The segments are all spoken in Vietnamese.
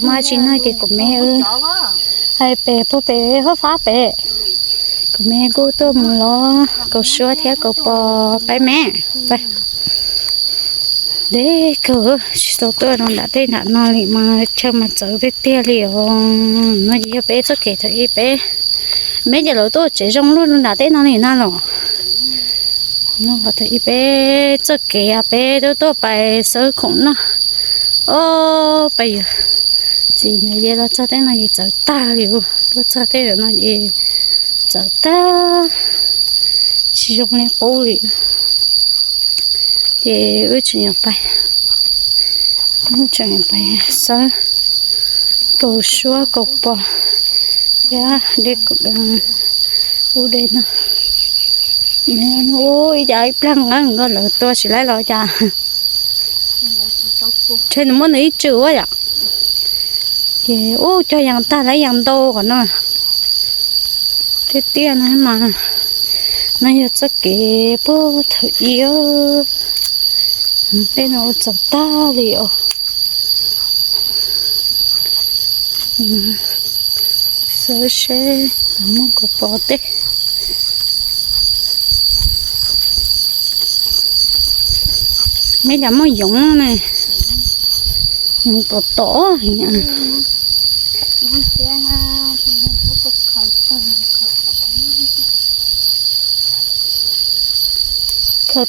chúng cô chín má chỉ của mẹ ơi. Hay bè bố bé hốt phá bé. Của mẹ cô tôi mù lo cậu xua theo cậu bò bé mẹ. Bay để cậu số tôi nó đã thấy nạn nó lại mà cho mà trở về tia liền nó gì bé cho kể thấy bé. Mấy giờ lối tôi chỉ trong luôn đã thấy nó liền nó rồi nó có thấy bé cho kể à bé tôi tôi bài sơ khủng nó. Ô, bây giờ chị này giờ nó cho thế này gì ta liệu tôi cho thế là nó gì trở ta chỉ dùng này cố liệu thì ước chuyện nhập bài ước chuyện nhập bài sao cầu xua cầu bò ya để cùng u đây nó nên ôi dạy plăng á ngon là tôi chỉ lấy lo cha trên nó muốn ít chữ quá vậy kìa. Ô cho yang ta lấy yang đô còn nó. Thế tiền này mà. Nó giờ chắc kì bố thử yêu thế nó chặt ta liệu. Sơ xe không có bỏ tê. Mấy đám mới dũng này. Dũng tổ tổ hình như ừ.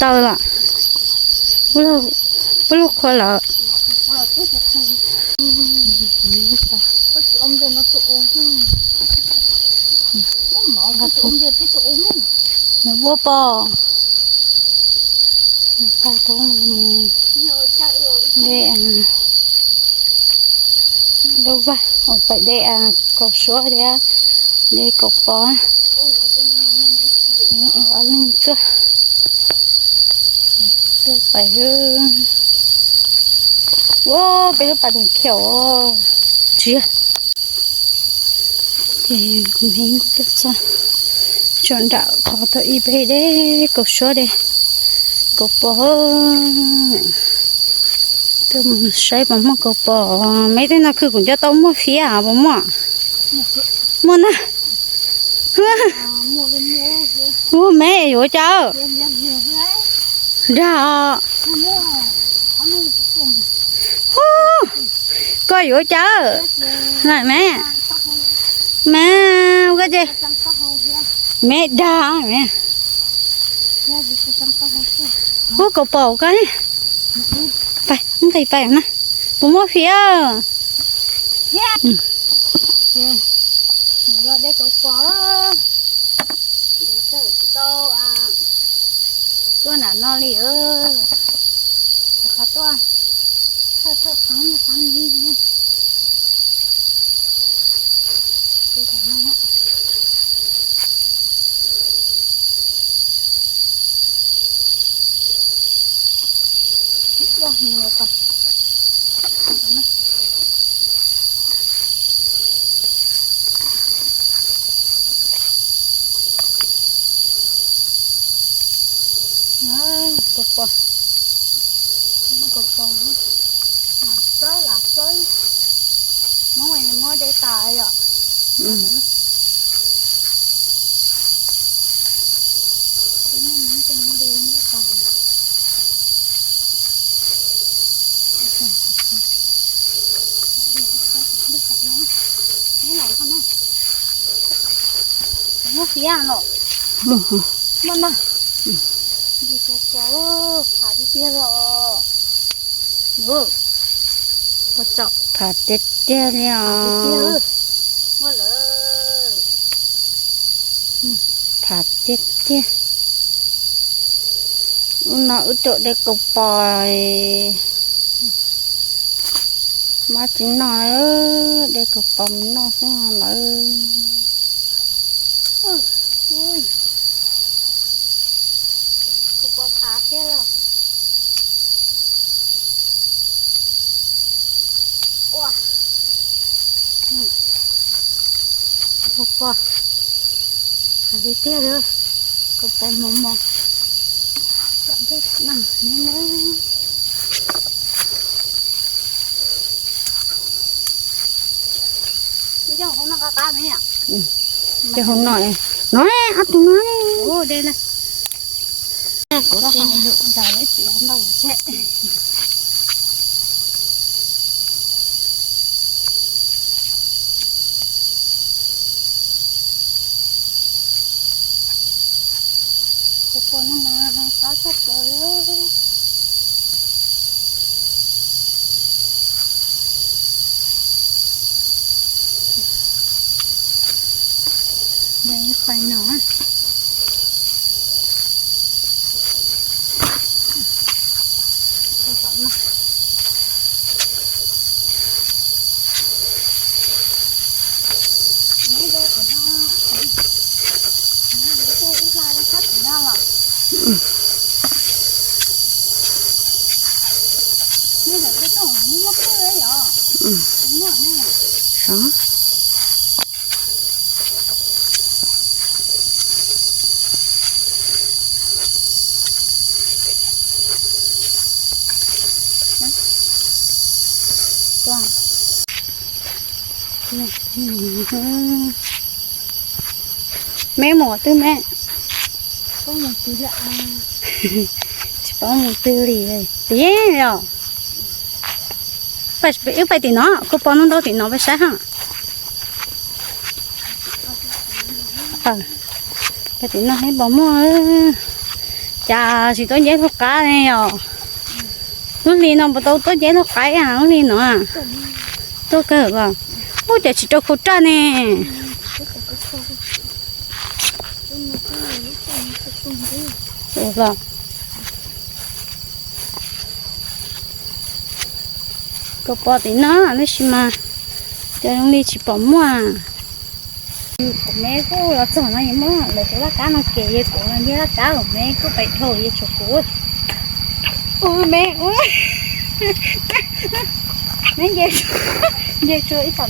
Khờ tơ là bữa lúc bữa lúc khoa là ông đây nó tụ ôm ôm máu cái đâu vậy? Ở vậy đây à có số đây à đây có bò ở lên cơ tôi phải hư. Wow, bây giờ phải được kiểu chưa thì mình cũng được cho chọn đạo có thể y đấy để cột số đây cột bò tôi muốn xây bằng một cột bò mấy cái nó cứ cũng cho tao mua phía à bằng mua mua nè mua cái mua cái mua mẹ vô cháu em em nhiều cái ra nó mua nó mua cùng có vô cháu này mẹ mẹ cái gì trong các hồ kia mẹ đa mẹ nha gì trong các hồ kia mua cột bò cái phải không thấy phải nè bố mua phía. Rồi đây cậu có để chờ cho à tôi là no li ơ khá to thôi thôi kháng như kháng gì nữa tôi Пока. สียหรอกมันมาดีก็ก็ผ่าที่เสียหรอเว้อพจับผ่าเด็ดเดียวแล้วมาเลยผ่าเด็ดเดียวน่าอุจจาระก็ปล่อยมาถึงหน่อยเด็กกบปั๊น่าสงสารเลย เอปโอ้ยกบขาแค่หรอว้าขบปอขาไปเตี้ยเลยกบปอมองมองจัดได้นั่งนี่นะไม่เจ้าของนักการไหมเนี่ย cái hôm nọ nói ấp chúng nó ô đây là có phải được giờ lấy tiền đâu mà chết cô cô nó mà khó sắp rồi đó đây khoai nữa Mấy đứa của nó Mấy đứa của nó ra nó thắt của nó mà Mấy đứa cái tổ nó mất rồi à Ừ. Đúng rồi nè đó Toàn mẹ mỏ tư mẹ. Có một tí lạ. Chỉ có một tư lì đây tiếc rồi. Phải phải phải thì nó. Cô bao nó đâu thì nó phải sáng hả? Ờ. Cái thì nó hay bỏ mua chà chỉ tôi dễ thuốc cá này rồi. Lúc đi nó bắt đầu tôi dễ thuốc cá à lúc đi nó à. Tôi cơ vào ôi trời chỉ cho khẩu trang nè được rồi cô bỏ thì nó nó xí mà cho nó đi chỉ bỏ mua mẹ cô là chồng nó gì mà lấy cái lá cá nó kể cô là như lá cá của mẹ cô phải thổi vậy chỗ cô ôi mẹ ôi mẹ về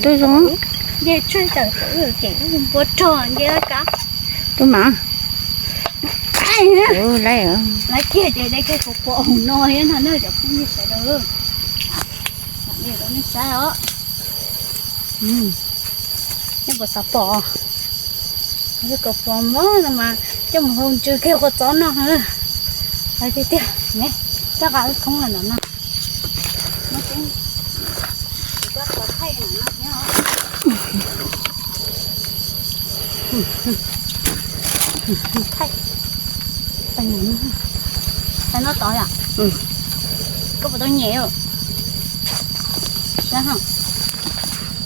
tôi rồi về chơi tử rồi chị bố tròn lá cá tôi mà. Ai nữa ừ lấy ở lấy kia để đây cái phục vụ nồi á nó nó được không như sẽ được đây đó nó đó ừ. Cái bộ sập bò cái cột bò mó mà trong hôm chưa kêu có chó nó hả đây tiếp tiếp nè chắc là không là nó nó nó cũng chắc có thay là nó nhá thay tay nó tay nó to à ừ. Có một đôi nhiều đó không?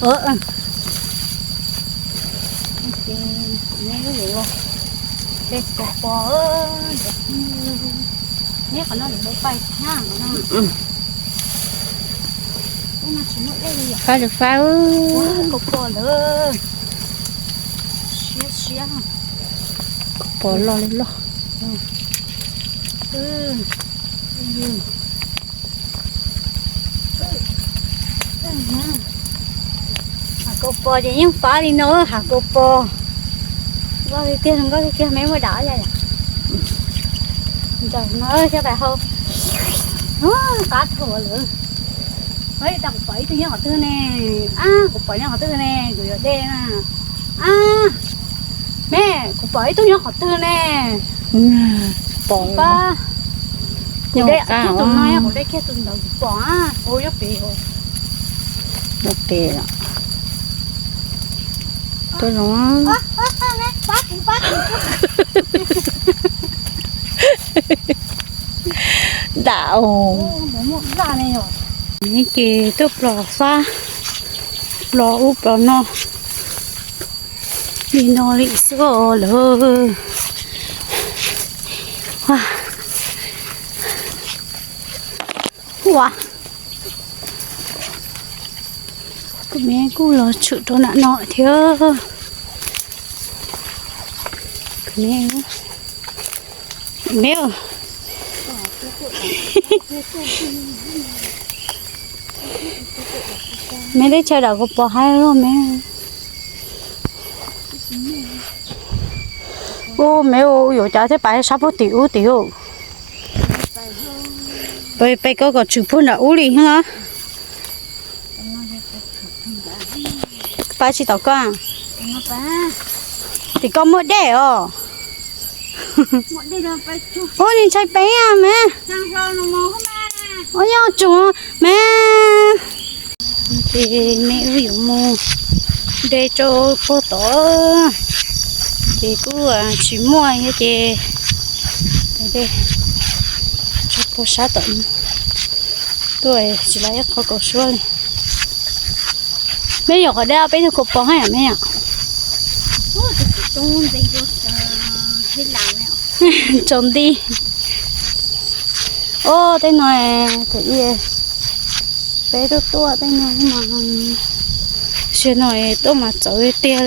Ờ ừ. Ok nghe cái gì luôn cái cột bò nhé còn nó được bố bay ha nó ừ. Nó chỉ mất cái gì phải được phải cột bò nữa xíu xíu bò lo lên lo ừ. Ừ. Cô bò thì những phá đi nữa hả cô bò có cái kia không có cái kia mấy mới đỏ ra trời nói cho bà không cá thua nữa mấy đồng bảy tôi nhớ họ tư nè. À cục bảy nhớ họ tư nè. Gửi ở đây nè. À cục bảy tôi nhớ họ tư nè. Bỏ ba Ở đây cái tụi nói ở đây cái tụi đầu bỏ. Ôi nó bị rồi. Một tề ạ. Tôi bác đạo. Này rồi. Cái tôi bỏ pha bỏ úp bỏ nó đi solo. wow wow Cô mẹ cô lo chữ cho nạn nọ thiếu cái mẹ mẹ mẹ đi chơi đảo cô bỏ hai luôn mẹ. Ô mẹ ô yo cha thế bài sắp bút tiểu tiểu. Bây bây có có chụp phun là ú đi hả? Bài chỉ tao con ba thì con mua đẻ ờ ôi nhìn chạy bé à mẹ. Ba ôi nhau chú mẹ. Thì mẹ ơi dụ mua để cho cô tổ thì cứ à, chỉ mua như thế. Để đây. Cho cô sát tận. Tôi chỉ lấy khó cầu này. Mấy giờ ở đây bây giờ cô bỏ hay à mấy ạ làm này trốn đi. Ô tên này thì bé tôi tua tên này mà. Xuyên này tôi mà chơi tia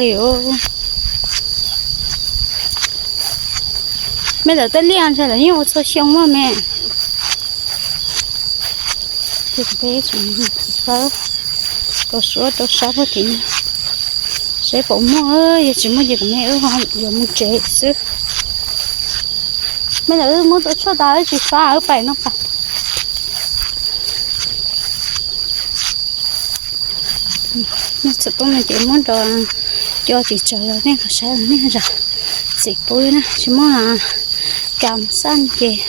liệu tôi ra mà có số sẽ phụ mua chỉ gì muốn tôi cho chỉ phá phải nó chỉ muốn đồ cho chị chờ là nè sao nè rồi chị bôi nè chỉ muốn là cảm san kì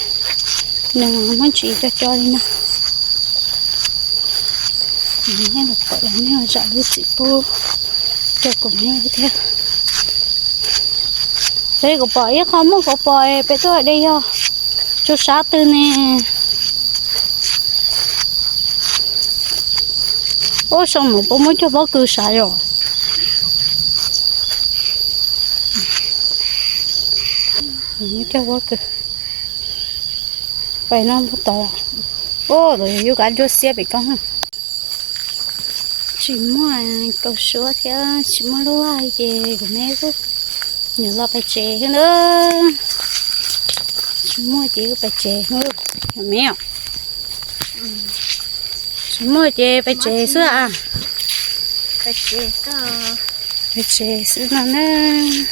đừng muốn chị cho cho đi nè nghe là gọi là nè rồi với chị cô cho cùng nghe theo. Đây có bò ấy không? Có bò ấy bé tôi ở đây không? Cho sáng từ nè. Ô xong rồi bố muốn cho bố cứ xài rồi? Bố cứ vậy nó 不 to ô rồi yêu cả cho xe bị con chỉ mua cầu số theo chỉ mua lúa ai về của mẹ cũng nhiều lo phải chè nữa. Chúng mua chỉ phải chè nữa hiểu mèo chúng mua chè phải chè sữa à? Phải chế cơ phải chè sữa nó nữa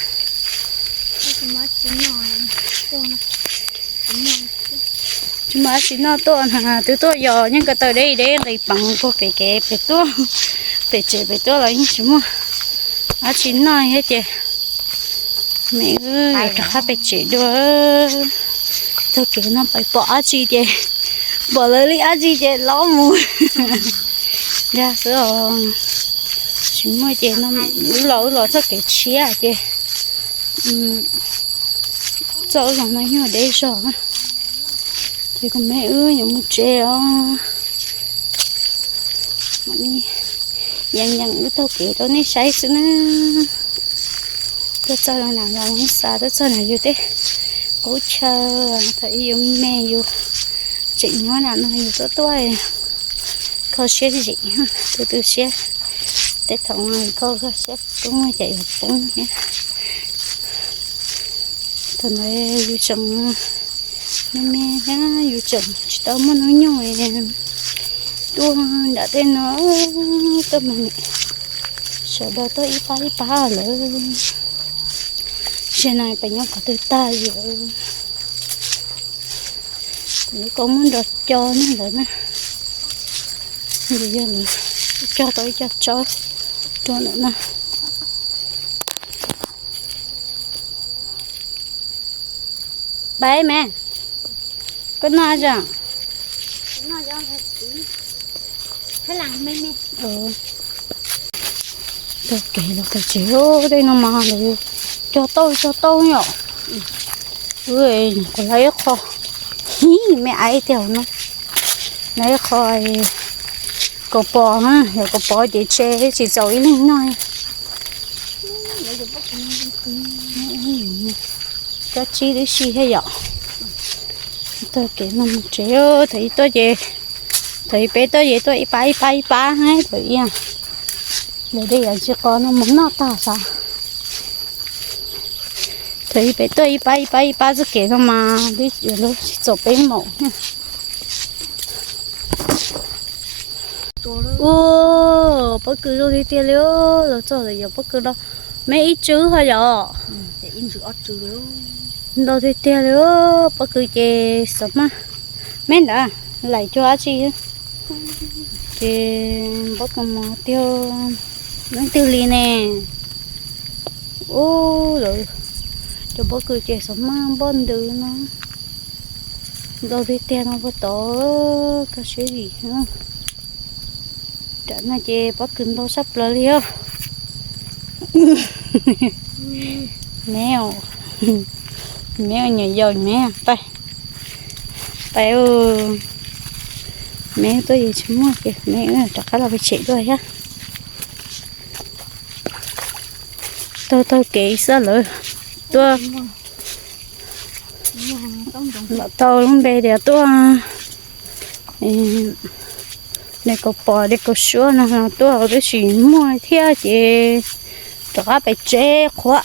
cái mắt chín nhọn chúng mà chỉ nó to hà từ to giờ nhưng cái tới đây để lấy bằng cô phải kẹp phải to phải chè phải to là những chúng mua à chỉ nói hết chè mẹ ơi trả phải chè đưa tôi kể nó phải bỏ chi chè bỏ lấy lý á chi chè ló mùi ra sữa chúng mua chè nó lỗ lỗ thôi kể chia chè ừ cho rằng nó như đây rồi thì con mẹ ơi nhỏ một treo mà đi dần dần cái tao kể tao này say xí nữa tao cho nó làm ra không xa, tao cho là như thế. Cố chờ thấy yêu mẹ yêu chị nó là nó yêu tao tuổi có xe gì từ từ xe. Để thằng này có có xe cũng chạy học cũng nhé thằng này yêu chồng mẹ mẹ đã yêu chồng chỉ tao muốn nói nhau em tôi đã tên nó tao mình sợ đó tôi ít phải ít ba trên này phải nhau có tôi ta rồi nếu có muốn đợt cho nó rồi nè bây giờ mình cho tôi cho cho cho nữa nè bye mẹ. Có nói rằng nó do hết tí thế là mê mê ừ. Tôi kể là cái chiếu đây nó mà rồi cho tôi cho tôi nhở. Ui có lấy kho. Hí mẹ ai theo nó? Lấy kho có bò ha? Có bò để che chỉ dối lên nói lấy được bốc cho chi để chi hay vậy tôi kể nó một chiếu thấy tôi về thấy bé tôi về tôi ba ba ba hai thấy à để đây là chỉ có nó muốn nó ta sao thấy bé tôi ba ba ba chỉ kể nó mà đi nó chụp mẫu tổ đó ô bất cứ đâu đi tiền liêu rồi cho rồi giờ bất cứ đâu mấy ít chữ thôi giờ in chữ ót chữ đó đồ thì tiền nữa bất cứ chè sớm mà. Cái 什么 mấy đã lại cho chị chị thì bất cứ mà tiêu nó tiêu lì nè. Ô rồi cho bố cứ trẻ sớm mà bon được nó đồ thì tiền nó có tổ cái chuyện gì nữa trả nó chê bắt cưng đâu sắp lời đi không nèo mèo nhỏ dồi mèo tay. Tay ơi. Mẹ tôi gì chứ mua kìa. Mẹ chắc khá là phải chị rồi ha. Tôi tôi kỹ sao lỡ tôi tôi luôn bề để tôi này có bò để có sữa nó tôi ở cái gì mua theo chị. Tôi phải chế quá